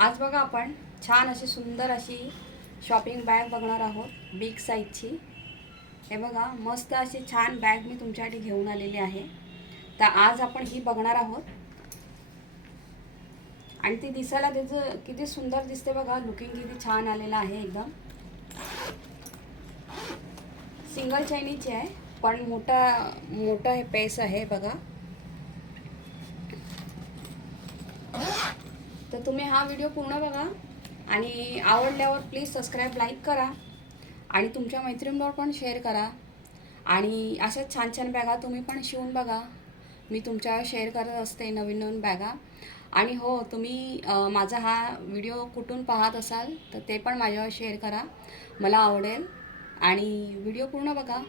आज बघा आपण छान अशी सुंदर अशी शॉपिंग बॅग बघणार आहोत बिग साईजची हे बघा मस्त अशी छान बॅग मी तुमच्यासाठी घेऊन आलेली आहे. तर आज आपण ही बघणार आहोत. आणि ती दिसायला त्याचं किती सुंदर दिसते बघा लुकिंग किती छान आलेलं आहे एकदम. सिंगल चैनीची आहे पण मोठा मोठा हे पेस आहे बघा. तर तुम्ही हा व्हिडिओ पूर्ण बघा आणि आवडल्यावर प्लीज सबस्क्राईब लाईक करा आणि तुमच्या मैत्रिणींवर पण शेअर करा. आणि अशाच छान छान बॅगा तुम्ही पण शिवून बघा. मी तुमच्यावर शेअर करत असते नवीन नवीन बॅगा. आणि हो तुम्ही माझा हा व्हिडिओ कुठून पाहत असाल तर ते पण माझ्यावर शेअर करा. मला आवडेल. आणि व्हिडिओ पूर्ण बघा.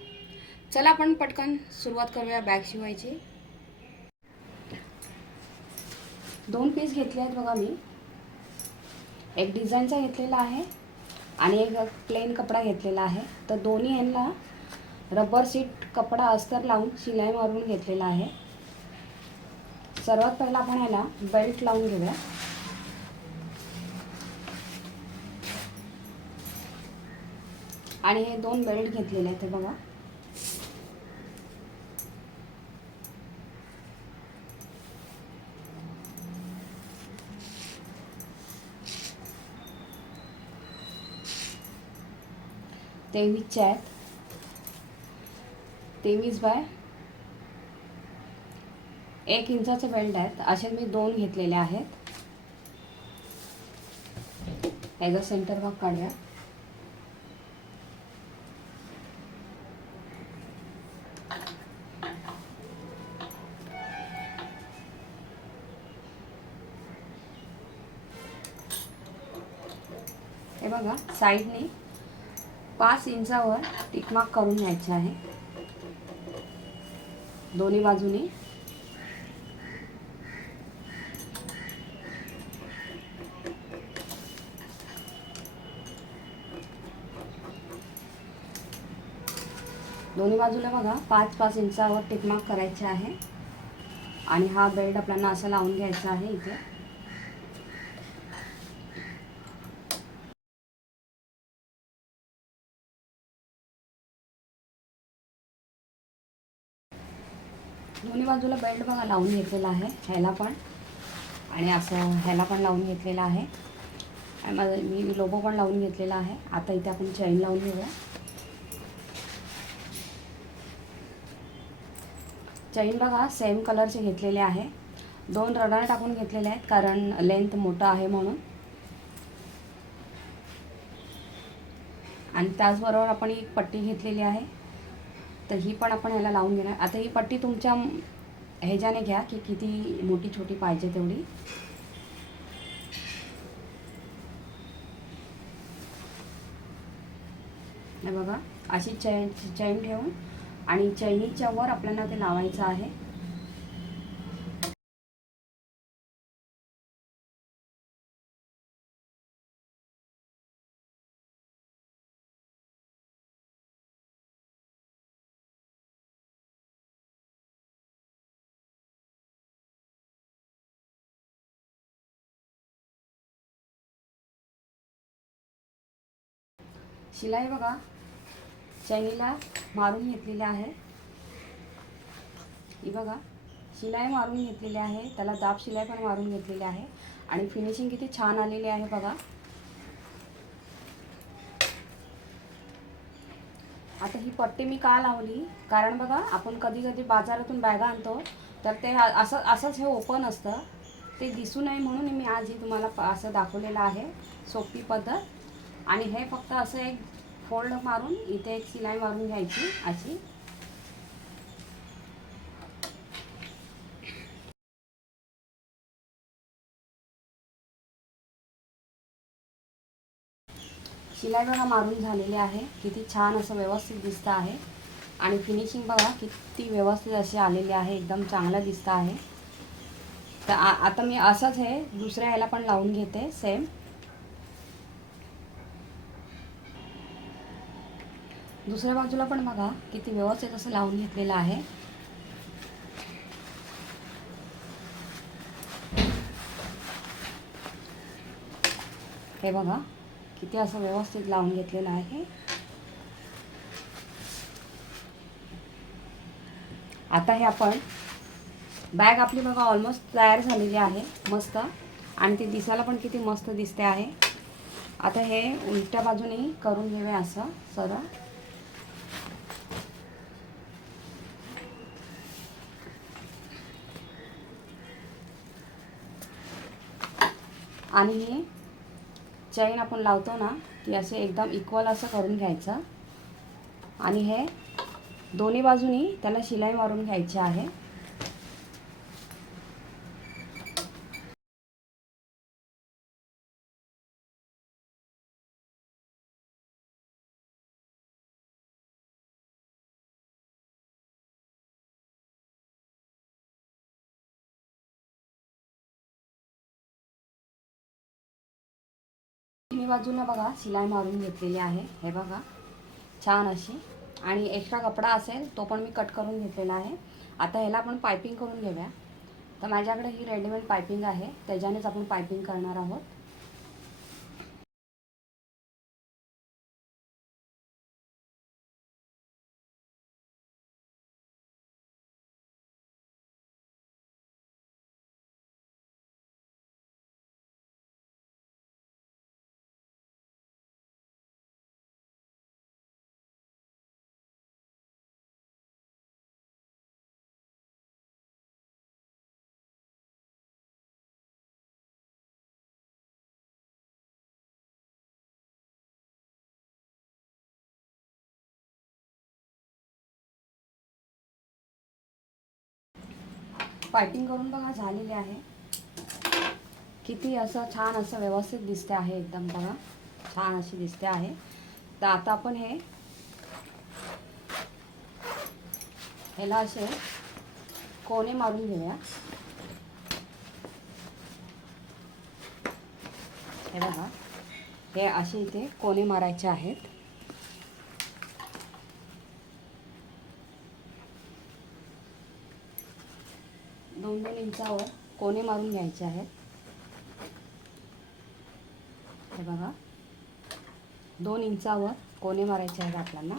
चला आपण पटकन सुरुवात करूया बॅग शिवायची. दोन पीस घेतले आहेत बघा मी. एक डिझाईनचा घेतलेला आहे आणि एक प्लेन कपडा घेतलेला आहे. तर दोन्ही यांना रबर सीट कपडा अस्तर लावून शिलाई मारून घेतलेला आहे. सर्वात पहिला आपण याला बेल्ट लावून घेऊया. आणि हे दोन बेल्ट घेतलेले आहेत बघा. तेवीसच्या आहेत. तेवीस बाय एक इंचाचे बेल्ट आहेत. असे मी दोन घेतलेले आहेत. याचा सेंटर भाग काढूया. हे बघा साईडने पाच इंचावर टिकमार्क करून घ्यायचे आहे. दोन्ही बाजूनी. दोन्ही बाजूला बघा पाच पाच इंचावर टिकमार्क करायचे आहे. आणि हा बेल्ट आपल्याला असा लावून घ्यायचा आहे इथे. दोन्ही बाजूला बेल्ट बघा लावून घेतलेला आहे. ह्याला पण. आणि असं ह्याला पण लावून घेतलेला आहे. आणि माझं मी लोबो पण लावून घेतलेला आहे. आता इथे आपण चैन लावून घेऊया. चैन बघा सेम कलरचे घेतलेले आहे. दोन रडार टाकून घेतलेले आहेत कारण लेंथ मोठं आहे म्हणून. आणि त्याचबरोबर आपण एक पट्टी घेतलेली आहे. तर ही पण आपण ह्याला लावून घेणार. आता ही पट्टी तुमच्या ह्याच्याने घ्या की किती मोठी छोटी पाहिजे तेवढी. हे बघा अशी चैन चैन ठेवून आणि चैनीच्या वर आपल्याला ते लावायचं आहे. शिलाई बघा. चैनीला मारून घेतलेली आहे. ही बघा. शिलाई मारून घेतलेली आहे. त्याला दाब शिलाई पण मारून घेतलेली आहे. आणि फिनिशिंग किती छान आलेली आहे बघा. आता ही पट्टी मी का लावली? कारण बघा आपण कधी कधी बाजारातून बॅगा आणतो तर ते असं असंच हे ओपन असतं. ते दिसू नये म्हणून मी आज ही तुम्हाला असं दाखवलेलं आहे. सोपी पद्धत. आणि हे फक्त असं एक फोल्ड मारून इथे एक शिलाई मारून घ्यायची अशी. शिलाई बघा मारून झालेली आहे. किती छान असं व्यवस्थित दिसतं आहे. आणि फिनिशिंग बघा किती व्यवस्थित अशी आलेली आहे. एकदम चांगलं दिसतं आहे. तर आता मी असंच हे दुसऱ्या ह्याला पण लावून घेते. सेम दुसऱ्या बाजूला पण बघा किती व्यवस्थित असं लावून घेतलेलं आहे. हे बघा किती असं व्यवस्थित लावून घेतलेलं आहे. आता हे आपण बॅग आपली बघा ऑलमोस्ट तयार झालेली आहे मस्त. आणि ती दिसायला पण किती मस्त दिसते आहे. आता हे उलट्या बाजूने करून घेऊया असं सरळ. आणि हे चैन आपण लावतो ना की असे एकदम इक्वल असं करून घ्यायचं. आणि हे दोन्ही बाजूनी त्याला शिलाई मारून घ्यायची आहे. मी बाजूला बघा शिलाई मारून घेतलेली आहे. हे बघा छान अशी. आणि एक्स्ट्रा कपडा असेल तो पण मी कट करून घेतलेला आहे. आता ह्याला आपण पायपिंग करून घेऊया. तर माझ्याकडे ही रेडीमेड पायपिंग आहे. त्याच्यानेच आपण पायपिंग करणार आहोत. पायपिंग करून बघा झालेली आहे. किती असं छान असं व्यवस्थित दिसते आहे एकदम बघा. छान अशी दिसते आहे. तर आता आपण हे ह्याला असे कोणे मारून घेऊया. हे बघा. हे असे इथे कोणे मारायचे आहेत. दोन दोन इंचावर कोणे मारून घ्यायचे आहेत. हे बघा. दोन इंचावर कोणे मारायचे आहेत आपल्याला.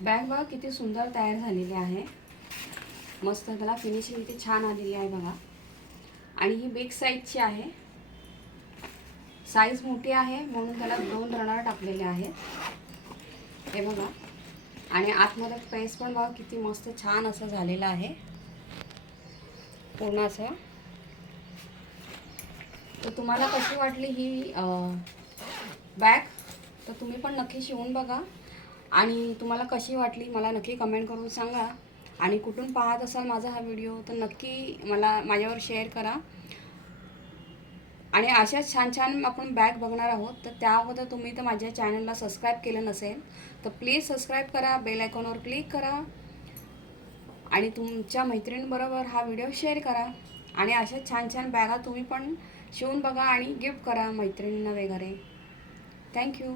बॅग बघा किती सुंदर तयार झालेली आहे. मस्त त्याला फिनिशिंग इथे छान आलेली आहे बघा. आणि ही बिग साईजची आहे. साईज मोठी आहे म्हणून त्याला दोन रनर टाकलेले आहेत. हे बघा. आणि आतमध्ये पेस पण बघा किती मस्त छान असं झालेलं आहे. पूर्ण असं तर तुम्हाला कशी वाटली ही बॅग तर तुम्ही पण नक्की शिवून बघा. आणि तुम्हाला कशी वाटली मला नक्की कमेंट करून सांगा. आणि कुठून पाहत असाल माझा हा व्हिडिओ तर नक्की मला माझ्यावर शेअर करा. आणि अशाच छान छान आपण बॅग बघणार आहोत तर त्या अगोदर तुम्ही तर माझ्या चॅनलला सबस्क्राईब केलं नसेल तर प्लीज सबस्क्राईब करा बेल आयकॉनवर क्लिक करा. आणि तुमच्या मैत्रिणींबरोबर हा व्हिडिओ शेअर करा. आणि अशा छान छान बॅगा तुम्ही पण शिवून बघा आणि गिफ्ट करा मैत्रिणींना वगैरे. थँक्यू